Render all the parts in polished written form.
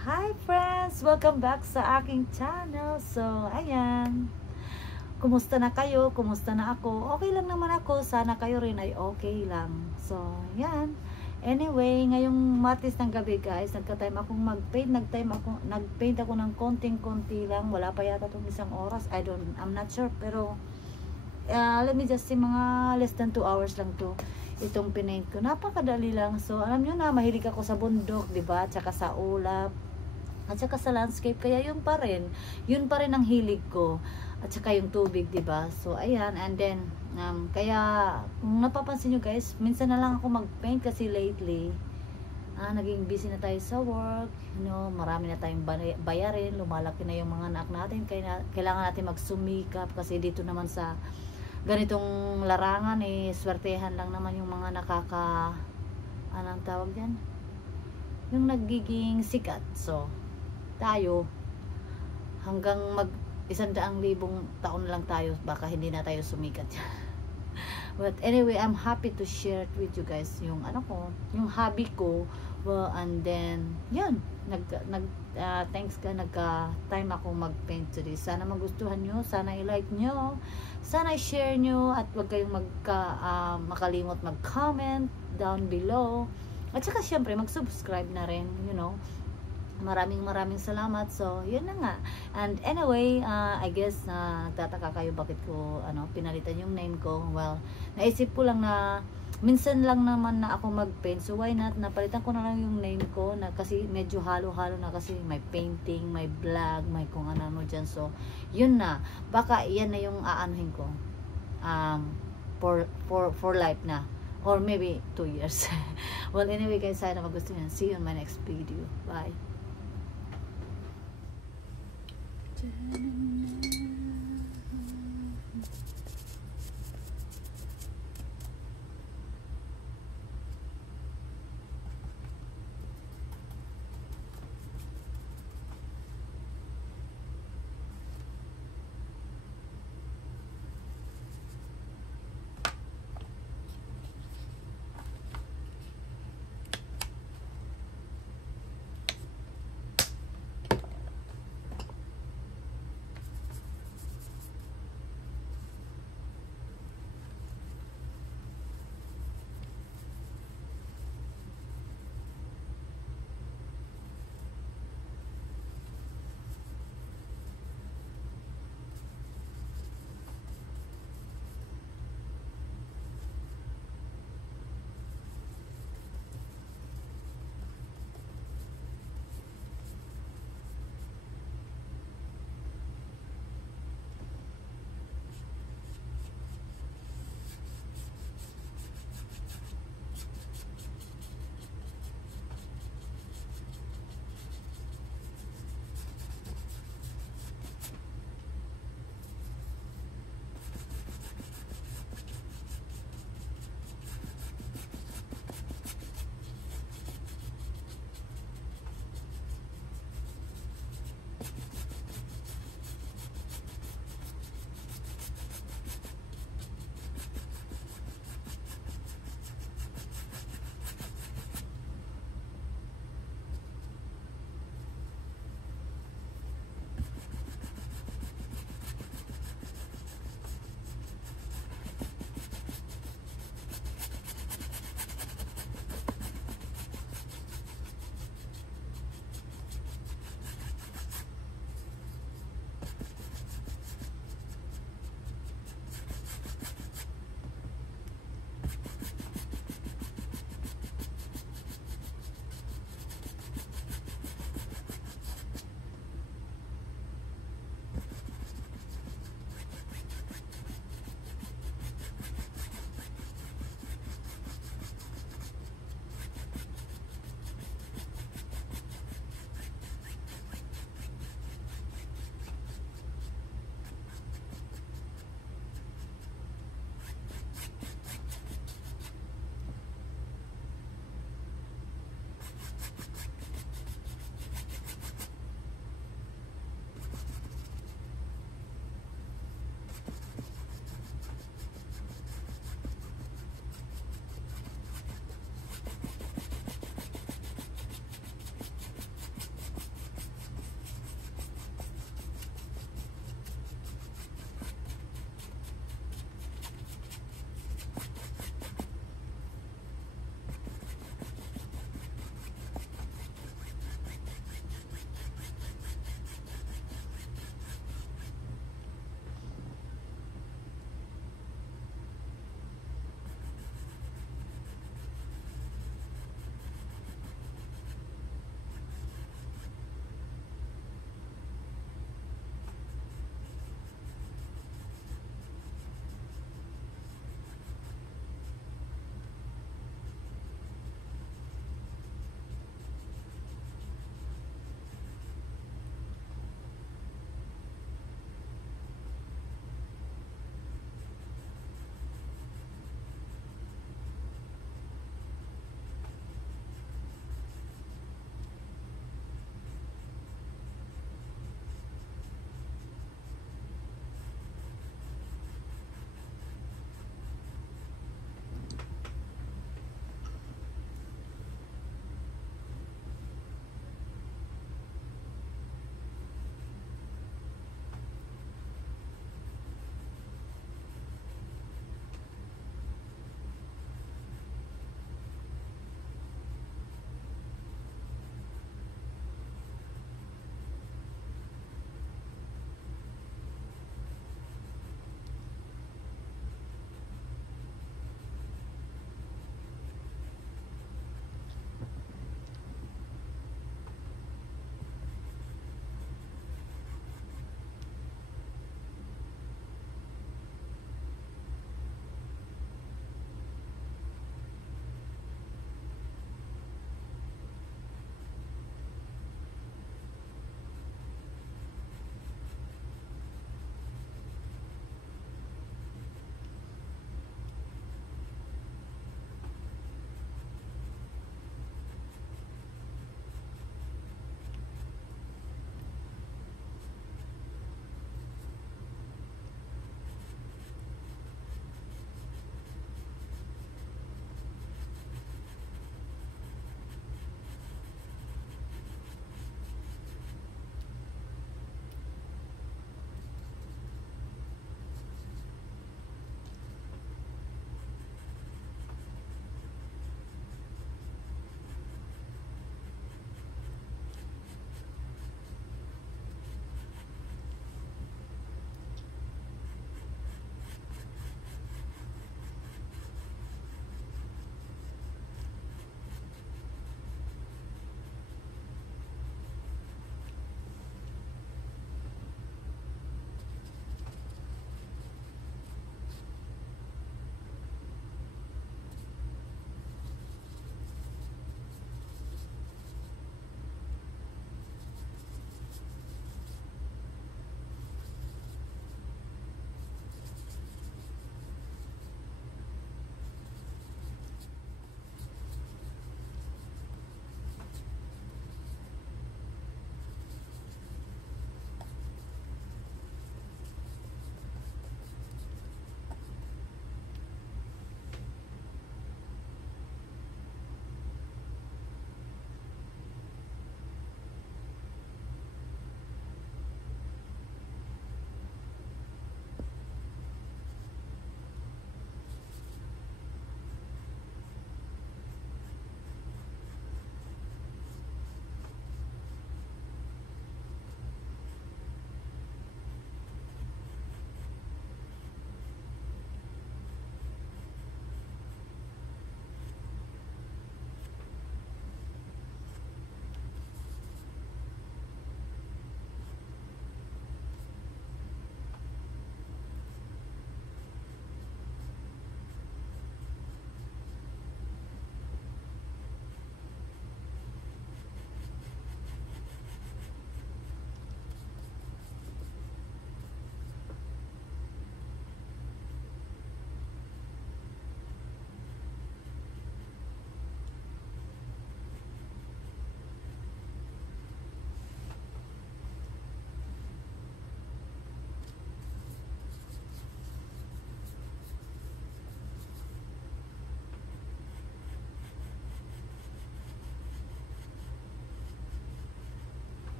Hi friends! Welcome back sa aking channel. So, ayan. Kumusta na kayo? Kumusta na ako? Okay lang naman ako. Sana kayo rin ay okay lang. So, ayan. Anyway, ngayong Martes ng gabi guys, nagka-time akong mag-paint. Nag-paint ako ng konting-konti lang. Wala pa yata itong isang oras. I'm not sure. Pero, let me just say, mga less than 2 hours lang to itong pinaint ko. Napakadali lang. So, alam nyo na, mahilig ako sa bundok, diba? Tsaka sa ulap. At saka sa landscape, kaya yun pa rin ang hilig ko. At saka yung tubig, 'di ba? So ayan, and then kaya kung napapansin niyo guys, minsan na lang ako mag-paint kasi lately naging busy na tayo sa work, marami na tayong bayarin, lumalaki na yung mga anak natin, kaya kailangan natin magsumikap kasi dito naman sa ganitong larangan swertehan lang naman yung mga anong tawag diyan? Yung nagiging sikat. So tayo hanggang 100,000 taon lang tayo, baka hindi na tayo sumikat. But anyway, I'm happy to share it with you guys yung yung hobby ko. Well, and then yun, thanks ka, nagka-time ako mag-paint today. Sana magustuhan nyo, sana i-like nyo, sana i-share nyo, at wag kayong makalimot mag-comment down below. At saka syempre mag-subscribe na rin, maraming salamat. So yun na nga. And anyway, I guess nagtataka kayo bakit ko pinalitan yung name ko. Well, naisip ko lang na minsan lang naman na ako mag-paint, so why not napalitan ko na lang yung name ko, kasi medyo halo-halo na, kasi may painting, may vlog, may kung ano dyan. So yun na, baka yan na yung aanuhin ko for life na, or maybe 2 years. Well, anyway guys, sana magustuhan. See you on my next video. Bye.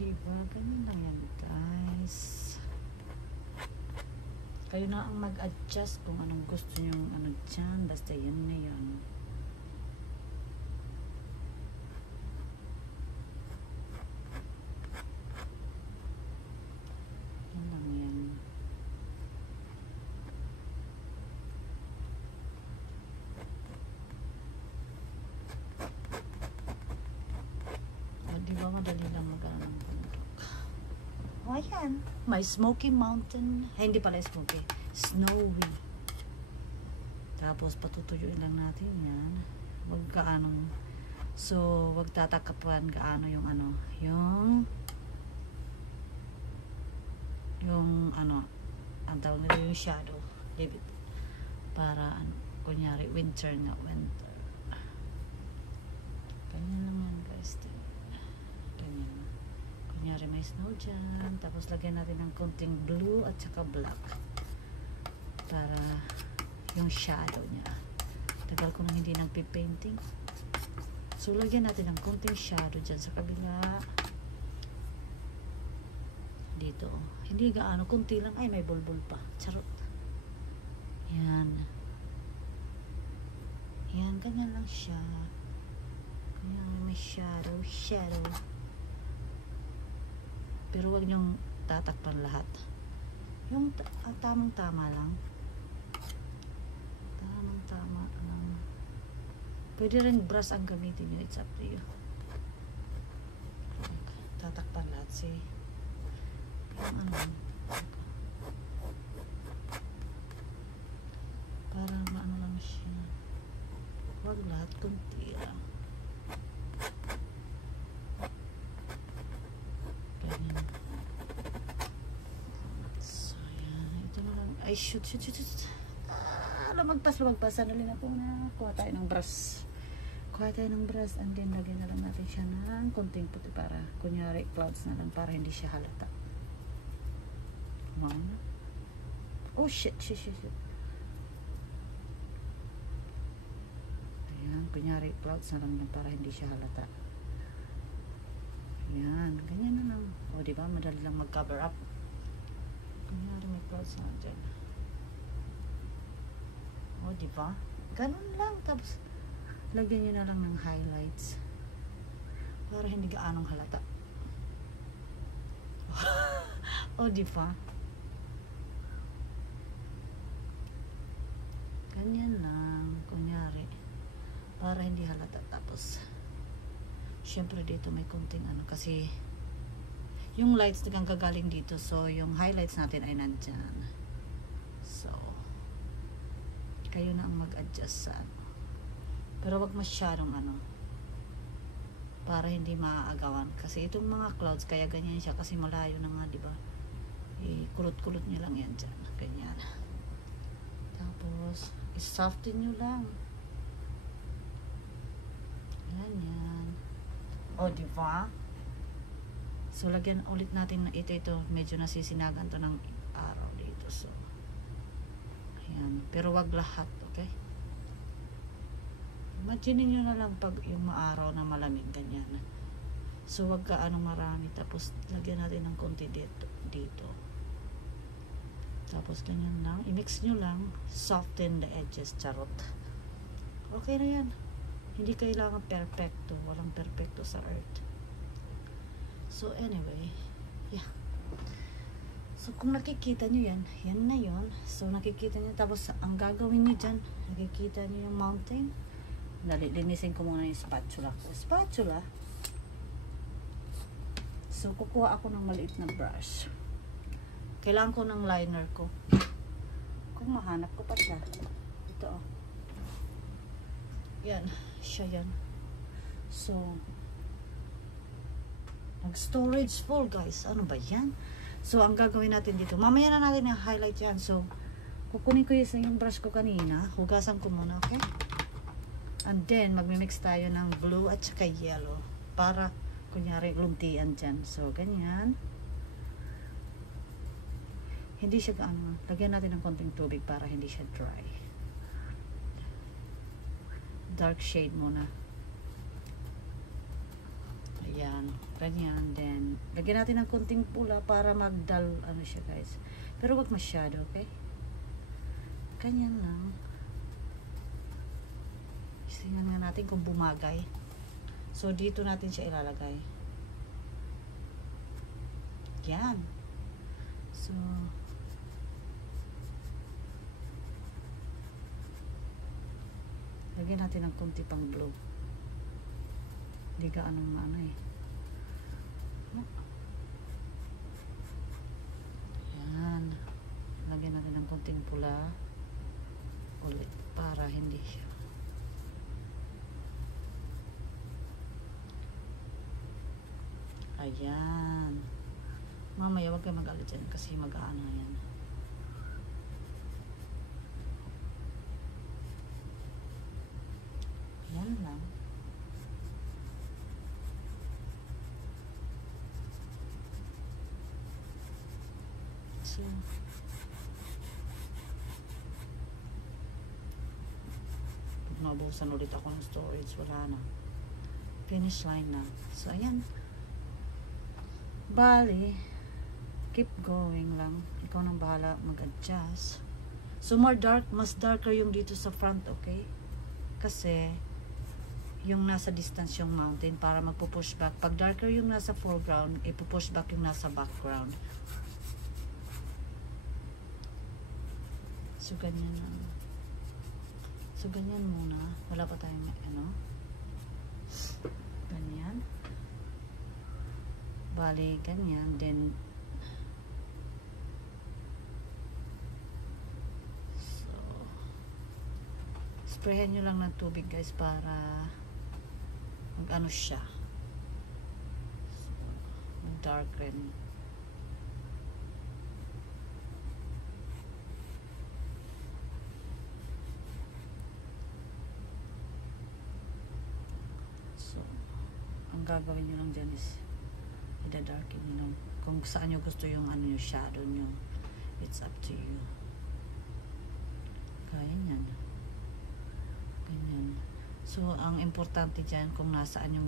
diba? Ganyan lang yan, guys. Kayo na ang mag-adjust kung anong gusto nyo ano dyan. Basta yan na yan. Yan lang yan. O, diba madali lang mag-ano ng bundok. O, ayan. May Smoky Mountain. Ay, hindi pala smoky. Snowy. Tapos, patutuyuin lang natin yan. Huwag kaanong. So, huwag tatakapan kaano yung ano. Yung ano. Ang tawag nila yung shadow. Leave it. Para, ano, kunyari, winter nga. Winter. Ganyan lang yan, guys. Ganyan. Kunyari may snow dyan, tapos lagyan natin ng konting blue at saka black para yung shadow niya. Tagal ko nang hindi nagpipainting, so lagyan natin ng konting shadow dyan sa kabila dito. Hindi gaano, konti lang. Ay, may bulbul pa, charot. Yan yan, ganyan lang siya. Ganyan, may shadow. Pero wag niyong tatakpan lahat. Yung tamang-tama lang. Tamang-tama lang. Pwede rin brush ang gamitin niyo. It's up to you. Tatakpan lahat. See? Yung ano. Para maano lang siya. Wag lahat. Kunti lang. Ay, shoot. Lumagpas. Sandali na po na. Kuha tayo ng brush. And then, lagyan na lang natin siya ng konting puti para, kunyari, clouds na lang para hindi siya halata. Come on. Oh, shit. Ayan, kunyari, clouds na lang para hindi siya halata. Ayan, ganyan na lang. O, diba? Madali lang mag-cover up. Kunyari, may clouds na dyan. O, diba? Ganun lang. Tapos, lagyan nyo na lang ng highlights. Para hindi gaanong halata. O, diba? Ganyan lang. Kunyari. Para hindi halata. Tapos, syempre dito may konting ano. Kasi, yung lights nagang gagaling dito. So, yung highlights natin ay nandyan. So, kayo na ang mag-adjust sa ano. Pero wag masyadong ano. Para hindi maaagawan. Kasi itong mga clouds, kaya ganyan siya. Kasi malayo na nga, diba? Kulot-kulot nyo lang yan dyan. Ganyan. Tapos, i-soften nyo lang. Ganyan. O, diba? So, lagyan ulit natin na ito. Medyo nasisinagan to ng araw dito. So, ayan. Pero wag lahat, okay? Imagine nyo na lang pag yung maaraw na malamig, ganyan. So, wag ka anong marami. Tapos, lagyan natin ng konti dito. Tapos, ganyan lang. I-mix nyo lang. Soften the edges. Charot. Okay na yan. Hindi kailangan perfecto. Walang perfecto sa earth. So, anyway. Yeah. So, kung nakikita nyo yan, yan na yun. So, nakikita nyo. Tapos, ang gagawin nyo dyan, nakikita nyo yung mountain. Linisin ko muna yung spatula ko. Spatula. So, kukuha ako ng maliit na brush. Kailangan ko ng liner ko. Kung mahanap ko pa siya. Ito, oh. Yan. Siya yan. So, nag-storage full, guys. Ano ba yan? So, ang gagawin natin dito. Mamaya na natin yung highlight yan. So, kukunin ko yung brush ko kanina. Hugasan ko muna, okay? And then, magmimix tayo ng blue at saka yellow. Para, kunyari, luntian dyan. So, ganyan. Hindi siya gaano. Lagyan natin ng konting tubig para hindi siya dry. Dark shade muna. Yan, ganyan. Then, lagyan natin ng konting pula para magdal, ano siya guys. Pero wag masyado, okay? Ganyan lang. Tingnan nga natin kung bumagay. So, dito natin siya ilalagay. Yan. So, lagyan natin ng konti pang blue. Hindi ka anong ano eh. Yan. Lagyan natin ng konting pula ulit para hindi siya. Ayan. Mamaya wag kayo mag-alit dyan kasi mag-aano yan. Yan lang. So, naubusan ulit ako ng storage, wala na. Finish line na. So, ayan. Bali, keep going lang. Ikaw nang bahala mag-adjust. So, mas darker yung dito sa front, okay? Kasi, yung nasa distance yung mountain para magpo-push back. Pag darker yung nasa foreground, ipo-push back yung nasa background. So, ganyan lang. So, ganyan muna. Wala pa tayong, ano? Ganyan. Bali, ganyan. Then, so, sprayan nyo lang ng tubig, guys, para mag-ano siya. So, mag-darken. So, ang gagawin nyo lang dyan is ida-darken nyo. Kung saan nyo gusto yung ano yung shadow nyo. It's up to you. Ganyan. Ganyan. So, ang importante dyan kung nasaan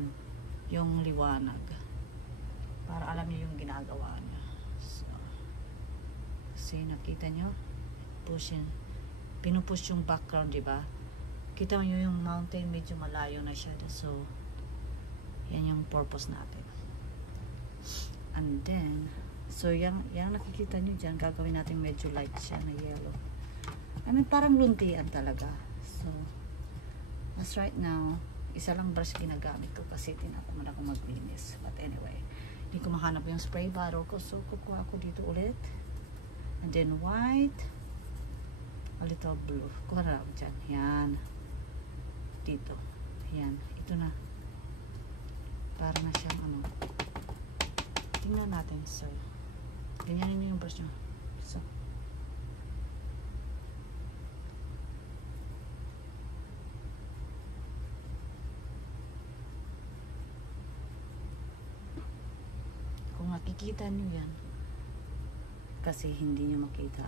yung liwanag. Para alam nyo yung ginagawa nyo. So, kasi nakita nyo, pinupush yung background, diba? Kita nyo yung mountain, medyo malayo na siya. So, yan yung purpose natin. And then, so yung nakikita nyo dyan, gagawin natin medyo light siya na yellow. I mean, parang luntian talaga. So, as right now, isa lang brush ginagamit ko kasi tinatamad ako maglinis. But anyway, hindi ko mahanap yung spray bottle ko. So, kukuha ko dito ulit. And then white. A little blue. Kuha na lang dyan. Yan. Dito. Yan. Ito na. Para na siyang ano. Tingnan natin, sir. Ganyanin niyo yung brush nyo. So. Kung makikita niyo yan, kasi hindi niyo makita.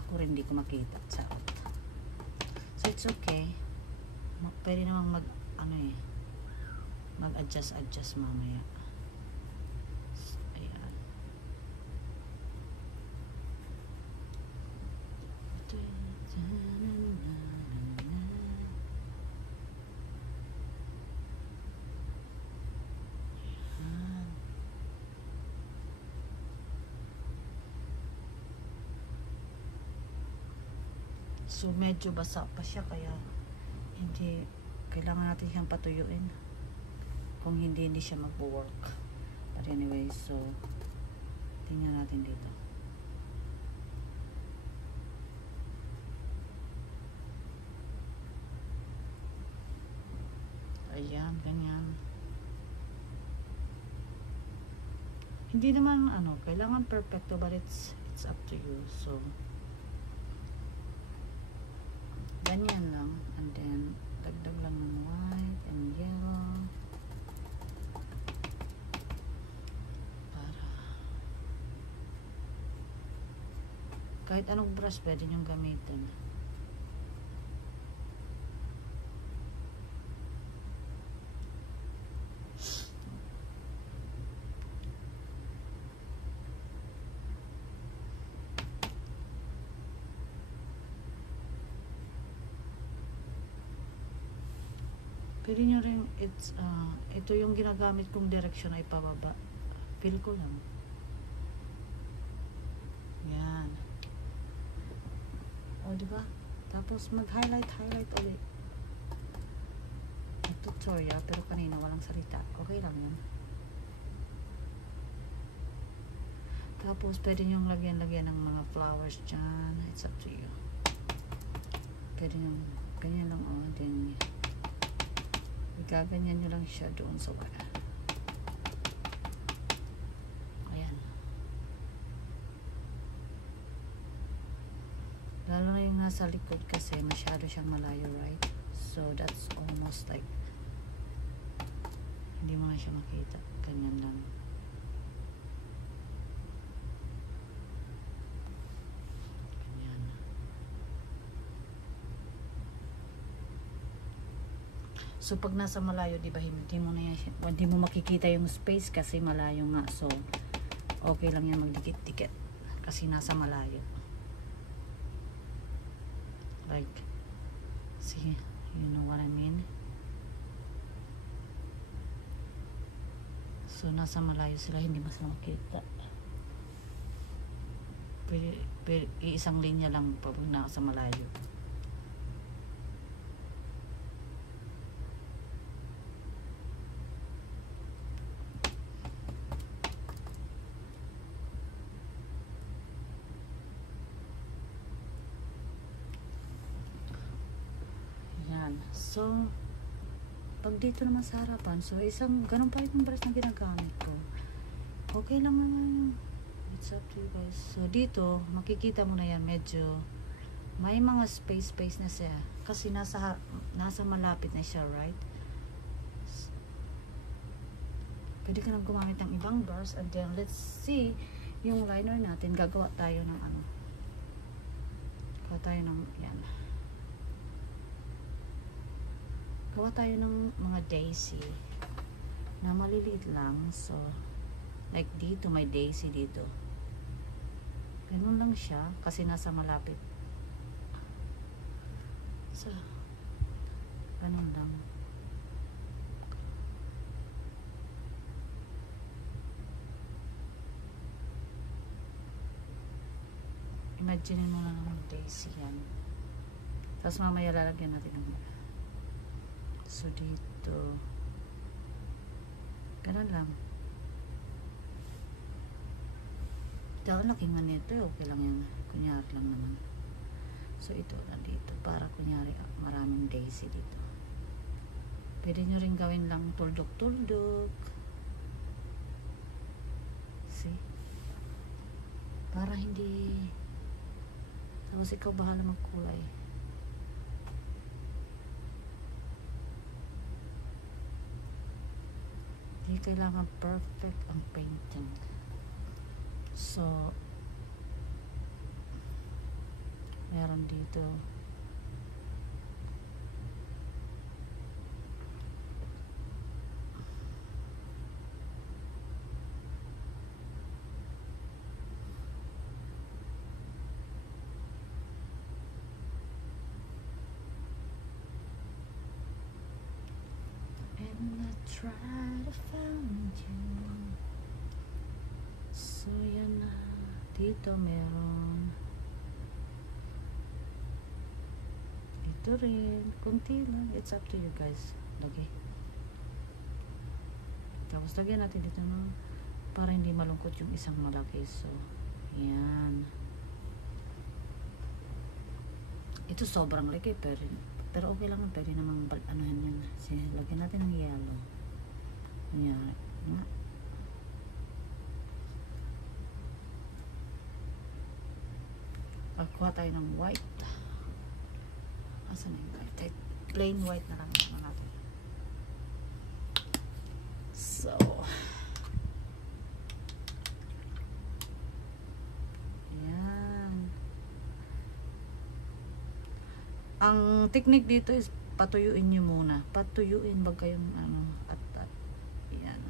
Ako rin hindi ko makita. Charot. So, it's okay. Pwede namang mag-adjust mamaya. So, ayan. So, medyo basa pa siya kaya hindi kailangan natin siyang patuyuin. Kung hindi siya mag-work. But anyway, so tingnan natin dito. Ayan, ganyan. Hindi naman kailangan perfecto, but it's up to you. So ganyan lang, and then dagdag lang ng white and yellow para kahit anong brush pwede nyong gamitin. Pwede nyo rin, ito yung ginagamit kong direction ay pababa. Feel ko lang. Yan. O, diba? Tapos, mag-highlight ulit. Tutorial, pero kanina walang salita. Okay lang yan. Tapos, pwede nyo lagyan ng mga flowers dyan. It's up to you. Pwede nyo, ganyan lang, o. Then, gaganyan nyo lang siya doon sa wala. Ayan. Lalo na yung nasa likod kasi masyado siyang malayo, right? So, that's almost like hindi mo na siya makita. Ganyan lang. Ganyan. So, pag nasa malayo, diba, hindi mo makikita yung space kasi malayo nga. So, okay lang yan magdikit-dikit kasi nasa malayo. Like, see, you know what I mean? So, nasa malayo sila, hindi mas makita. Isang linya lang pag nasa malayo. Yan. So, pag dito naman sa harapan, so ganun pa rin yung brush na ginagamit ko. Okay lang naman. It's up to you guys. So dito, makikita mo na yan, medyo may mga space na siya. Kasi nasa malapit na siya, right? Pwede ka nang gumamit ng ibang brush. And then, let's see yung liner natin. Gagawa tayo ng yan. Gawa tayo ng mga daisy na maliliit lang. So, like dito, may daisy dito. Ganun lang siya kasi nasa malapit. So, ganun lang. Imagine mo na ng daisy yan. Tapos mamaya lalagyan natin ng so dito ganun lang. Dahil laki man nito, okay lang yan, kunyari lang naman. So ito nandito para kunyari maraming daisy dito. Pwede nyo rin gawin lang tuldok see, para hindi, tapos ikaw bahala magkulay. Hindi kailangan perfect ang painting. So, meron dito. Try to find you. So yan na. Dito meron. Ito rin. Kunti lang. It's up to you guys. Lagi. Tapos lagyan natin dito no, para hindi malungkot yung isang malaki. So yan. Ito sobrang laki pero okay lang. Pwede namang anuhan yan. So, lagyan natin ng yellow. Kunyari. Nga. Pagkuha tayo ng white. Asan na yung white? Plain white na lang natin. So, ang technique dito is patuyuin nyo muna. Patuyuin wag kayong at yan.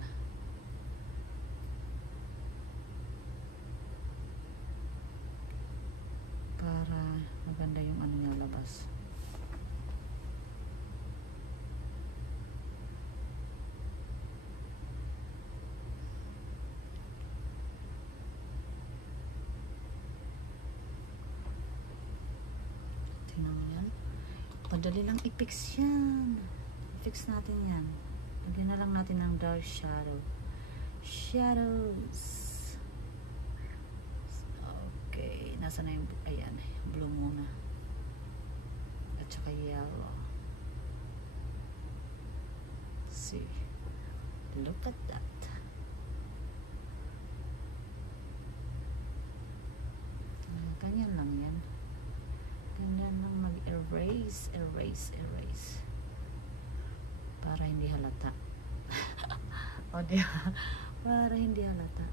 Para maganda yung niya labas. Madali lang i-fix yan. I-fix natin yan. Lagyan na lang natin ng dark shadow. Shadows. Okay. Nasa na yung, ayan, blue muna. At saka yellow. See. Look at that. Ganyan lang yan. Ganyan lang mag-erase, erase. Para hindi halata. O diba? Para hindi halata.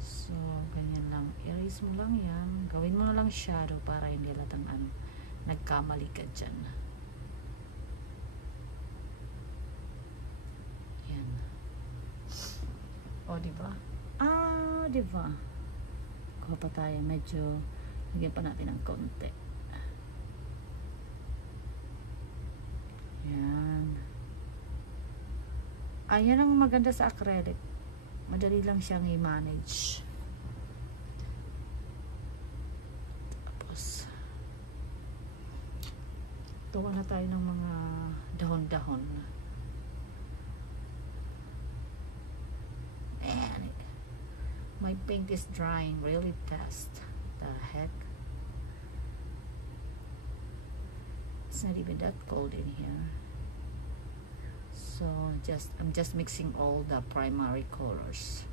So, ganyan lang. Erase mo lang yan. Gawin mo na lang shadow para hindi halatang ano. Nagkamali ka dyan. Yan. O diba? Diba? Kuha pa tayo. Medyo lagyan pa natin ng konti. Yan. Ayan ang maganda sa acrylic. Madali lang siyang i-manage. Tapos tuwa na tayo ng mga dahon-dahon. Man, my paint is drying really fast. The heck? It's not even that cold in here. So I'm just mixing all the primary colors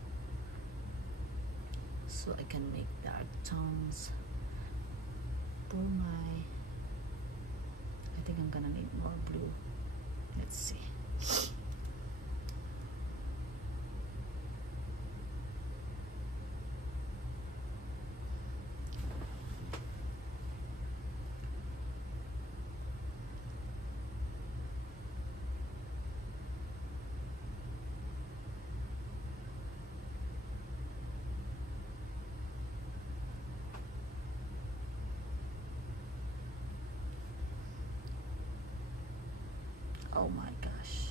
so I can make dark tones to my, I think I'm gonna need more blue. Let's see. Oh my gosh.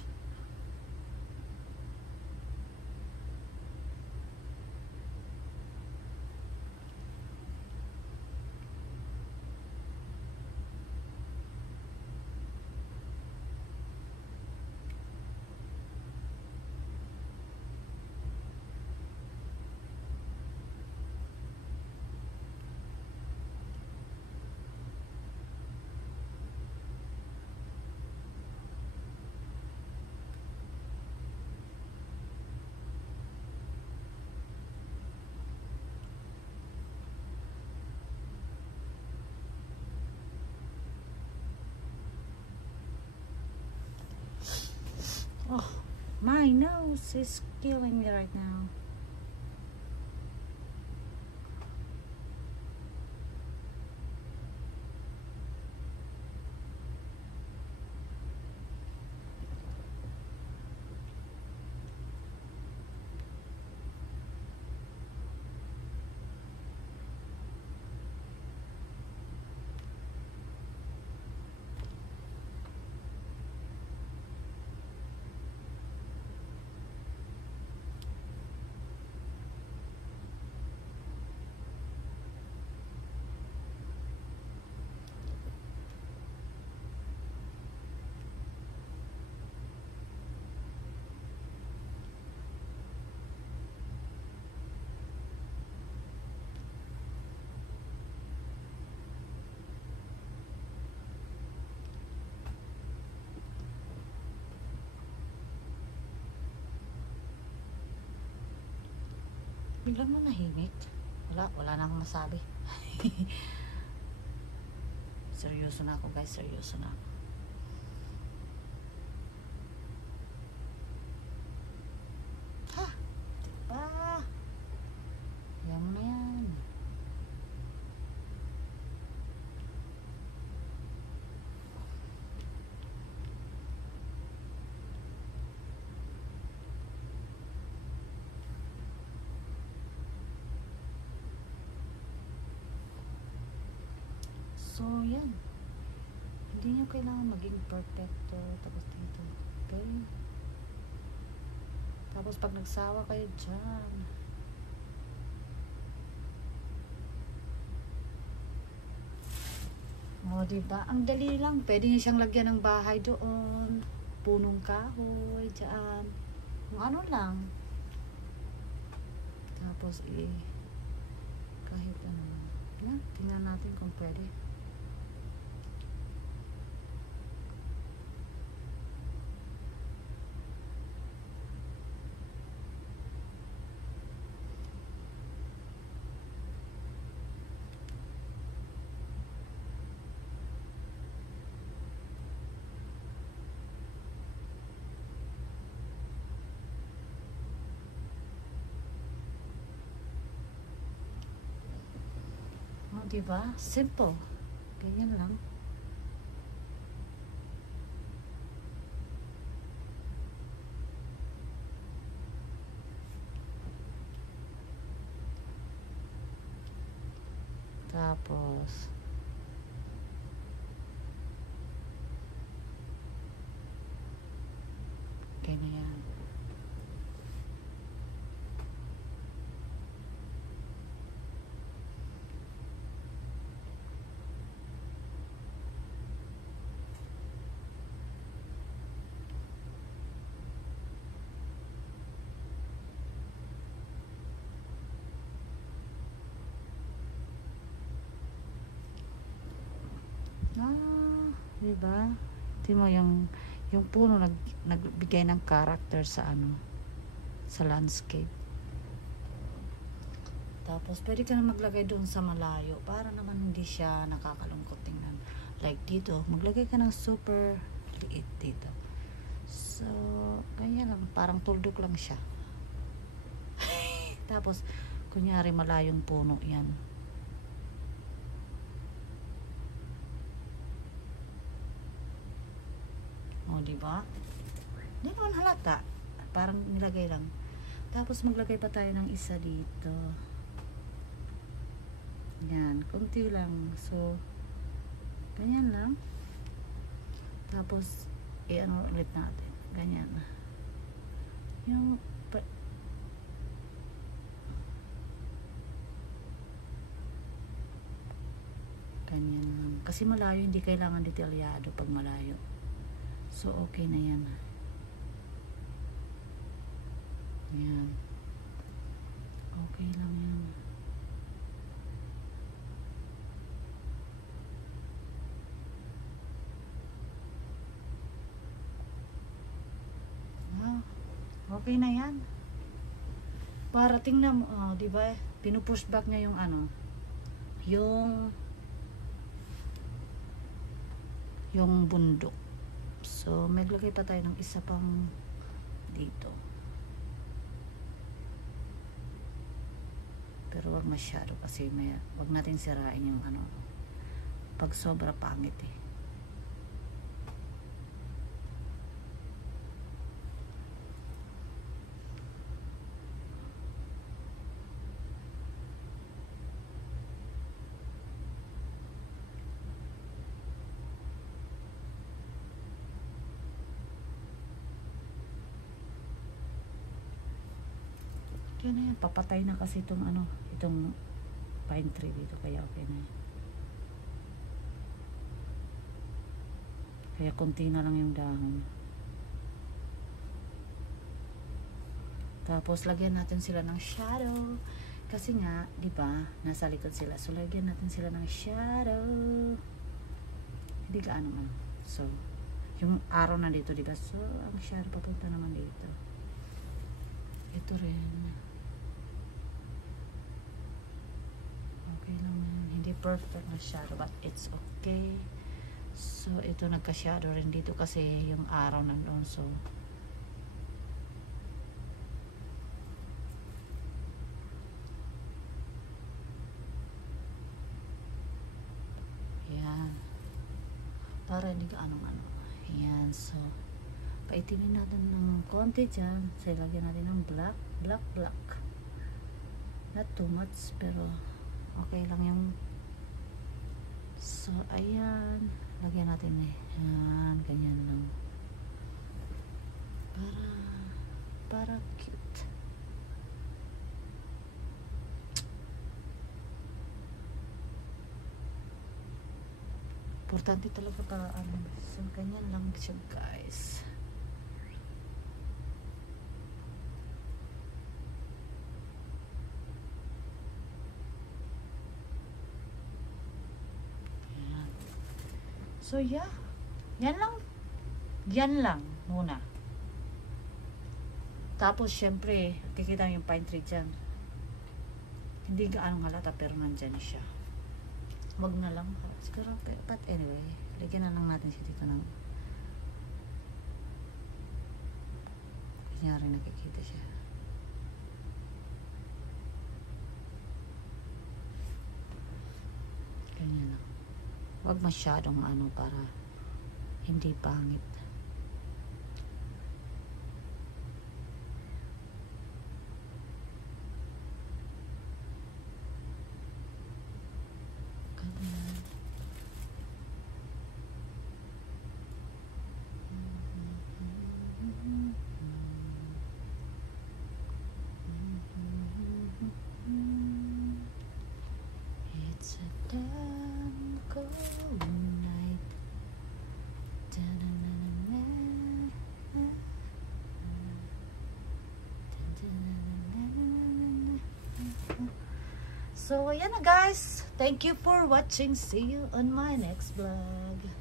Oh, my nose is killing me right now. Biglang mo nahimik. Wala na akong masabi. Seryoso na ako guys, seryoso na ako. Ha! Diba? Yan mo na yan. So, yan. Hindi nyo kailangan maging perfecto. Tapos dito. Okay? Tapos pag nagsawa kayo dyan, O, diba? Ang dali lang. Pwede niya siyang lagyan ng bahay doon. Punong kahoy, dyan. Kung ano lang. Tapos, kahit ano. Yan, tingnan natin kung pwede. O, diba? Simple. Ganyan lang. Tapos, ganyan. Diba? Tingnan mo yung puno nagbigay ng character sa ano, sa landscape. Tapos pwede ka na maglagay doon sa malayo para naman hindi siya nakakalungkot tingnan. Like dito, maglagay ka ng super liit dito. So, ganyan lang, parang tuldok lang siya. Tapos, kunyari malayong puno yan. O, diba? Hindi naman halata. Parang nilagay lang. Tapos, maglagay pa tayo ng isa dito. Yan. Kunti lang. So, ganyan lang. Tapos, ano ulit natin. Ganyan. Yung, ganyan lang. Kasi malayo, hindi kailangan detalyado pag malayo. So, okay na yan. Yan. Okay lang yan. Okay na yan. Para tingnan mo, diba? Pinupush back niya yung ano, yung bundok. So, maglagay pa tayo ng isa pang dito. Pero wag masyado kasi wag natin sirain yung ano. Pag sobra pangit eh. Yan na yan, papatay na kasi itong ano, itong pine tree dito, kaya okay na yan. Kaya konti na lang yung dahon. Tapos lagyan natin sila ng shadow. Kasi nga, di ba, nasa likod sila. So lagyan natin sila ng shadow. Hindi gaano man. So, yung araw na dito, di ba? So, ang shadow papunta naman dito. Ito rin. Okay lang yan. Hindi perfect na shadow, but it's okay. So, ito nagka-shadow rin dito kasi yung araw nandoon. So, yan. Para hindi ka anong-ano. Yan. So, paitinin natin ng konti dyan. So, lagyan natin ng black. Not too much, pero okay lang yung. So, ayan. Lagyan natin eh. Yan. Ganyan lang. Para cute. Importante talaga para ano. So, ganyan lang siya guys. Ayan. So, yeah. Yan lang. Yan lang muna. Tapos, syempre, kikita yung pine tree dyan. Hindi gaano halata pero nandyan siya. Wag na lang. Siguro, but anyway, lagyan na lang natin siya dito ng kunyari nakikita siya. Ganyan lang. Wag masyadong ano para hindi pangit. It's a damn cold night. So, ayan na guys. Thank you for watching. See you on my next vlog.